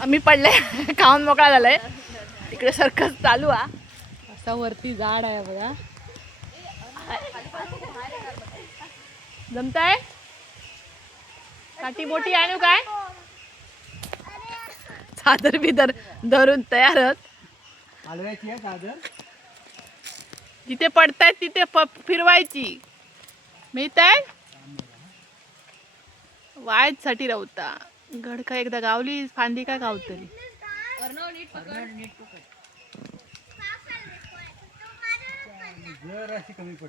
आम्ही पडले खाऊन मोकळा झालाय. तिकडे सर्कस चालू आहे. असा वरती झाड आहे बघा. जमताय काठी मोठी आणू काय? चादर बिदर धरून तयार आहोत. जिथे पडतायत तिथे फिरवायची. मिळताय वायच साठी राहता. गडका एकदा गावली फांदी काय गावतली.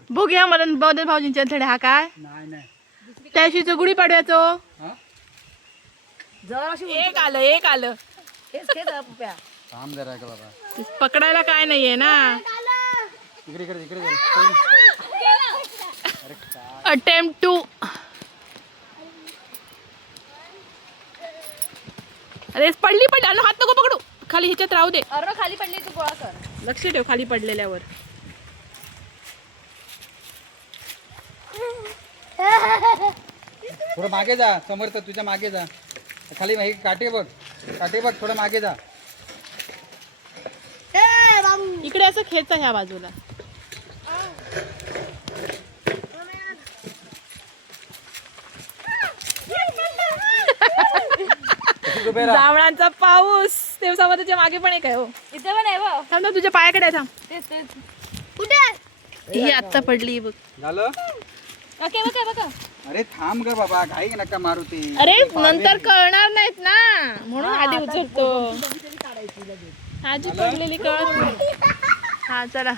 बघूया मदन भाऊजींच्या थोडे हा काय त्याशी गुढी पाडव्याचो एक आलं पकडायला काय नाहीये ना. अटेम्प्ट टू अरे पडली आणि हात नको पकडू. खाली ह्याच्यात राहू दे. अरे खाली पडली तू गोळा कर. लक्ष ठेव खाली पडलेल्यावर. थोडं मागे जा. समर्थ तुझ्या मागे जा. खाली काटे बघ थोडं मागे जा. इकडे असं खेचा ह्या बाजूला. जांभळांचा पाऊस दिवसामध्ये त्याच्या मागे पण एक आहे. हो इथे पण आहे बघ. थांब तुझ्या पायाकडे थांब. कुठे ही आता पडली बघ. झालं. ओके बघा. अरे थांब ग बाबा. घाई नका मारू ते. अरे नंतर कळणार नाहीत ना म्हणून आधी उचलतो. आजी पडलेली कळत नाही. हा चला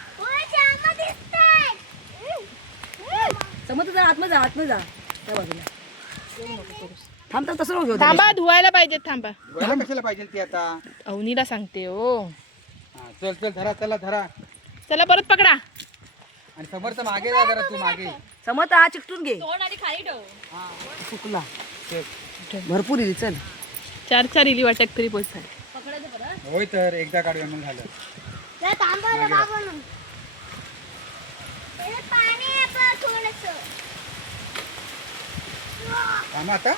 थांबा धुवायला पाहिजे. थांबा कशाला पाहिजे ती आता. अवनीला सांगते हो. चल धरा. चला परत पकडा. आणि समर्थ मागे जा जरा. तू मागे समज हा चिकटून घे. तोंड आधी खाली ठेव. चुकला भरपूर येईल. चल 4 इली वाटत तरी पोचाय. पकडायचं परत. होय तर एकदा काढूया मग झालं. थांबा आता.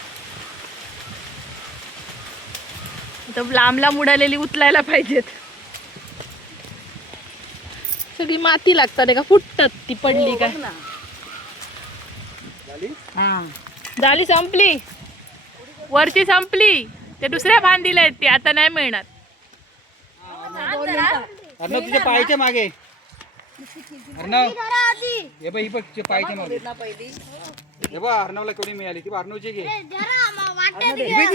लांब उडालेली उचलायला पाहिजेत. सगळी माती लागतात का फुटतात. ती पडली काय झाली संपली. वरची संपली. ते दुसऱ्या फांदीला आहेत. ती आता नाही मिळणार. अर्णव तुझ्या पायच्या मागे. अर्णव हे बघ ही बघ तुझ्या पायच्या मागे. हे बघ अर्णवला केवढी मिळाली. ती अर्णवची घे.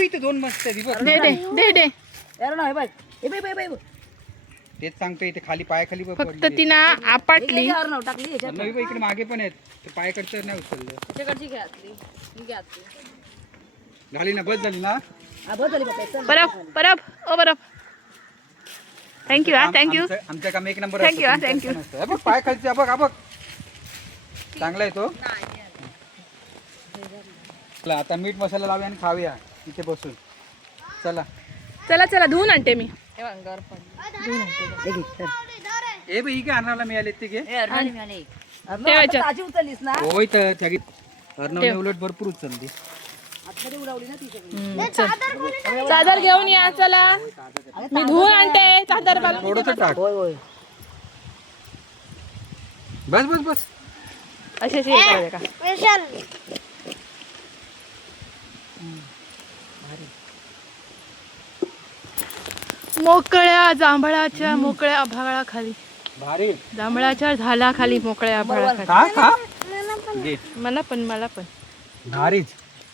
इथे 2 मस्त आहे. दे तेच सांगतो. इथे खाली पायाखाली बघ फक्त तिनं आपटली. टाकली अर्णव इकडे मागे पण आहेत. ते पायाकडचं नाही उचललं. त्याच्याकडची घ्यातली. ही घ्यातली. झाली ना. बस झाली ना. बरफ थँक्यू. थँक्यू आमच्या काम 1 नंबर. थँक्यू. बघ पाय खालची. बघ चांगला आहे तो. आता मीठ मसाला लावूया आणि खाऊया इथे बसून. चला धुवून आणते मी. हे बघ ही काय अर्णवला मिळाले ते घे. ताजी उचललीस ना. होय तर अर्णवने उलट भरपूर उचलली. चादर घेऊन या. चला मी धुवून आणते. चादर थोडस टाक. बस अशी का मोकळ्या जांभळाच्या मोकळ्या आभाळाखाली. भारी. जांभळाच्या झाडाखाली मोकळ्या आभाळाखाली. मला पण भारीच.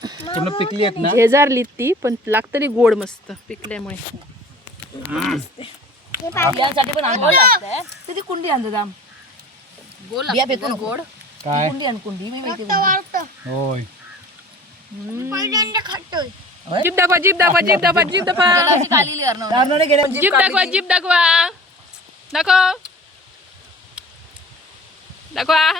पूर्ण पिकली आहेत ना. झेजारली ती पण लागतली गोड मस्त पिकल्यामुळे. यासाठी पण आंबट लागतंय. किती कुंडी आणतो दाम. बिया फेकून गोड. काय कुंडी आण कुंडी. मी माहिती होय. जीभ दाखवा. त्याला खाली अर्णव. जीभ दाखवा. दाखवा.